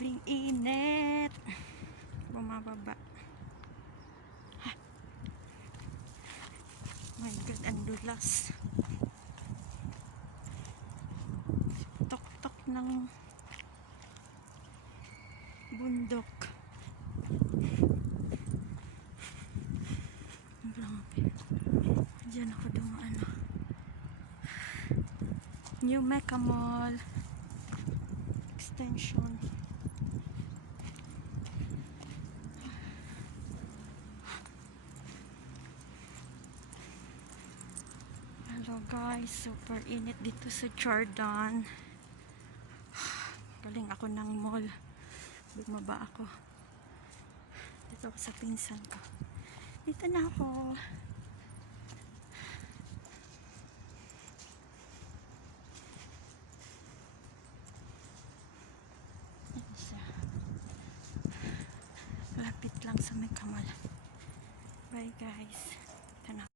Grabing init. Bumababa. Ha. My God, ang dulas. Tok-tok ng bundok. Grabe. Diyan ako dumaan. New Mecca Mall extension. Hello guys, super init dito sa Jordan. Galing ako ng mall. Bumaba ako. Dito ako sa pinsan ko. Dito na ako. Yan siya. Lapit lang sa may kamal. Bye guys. Ito na.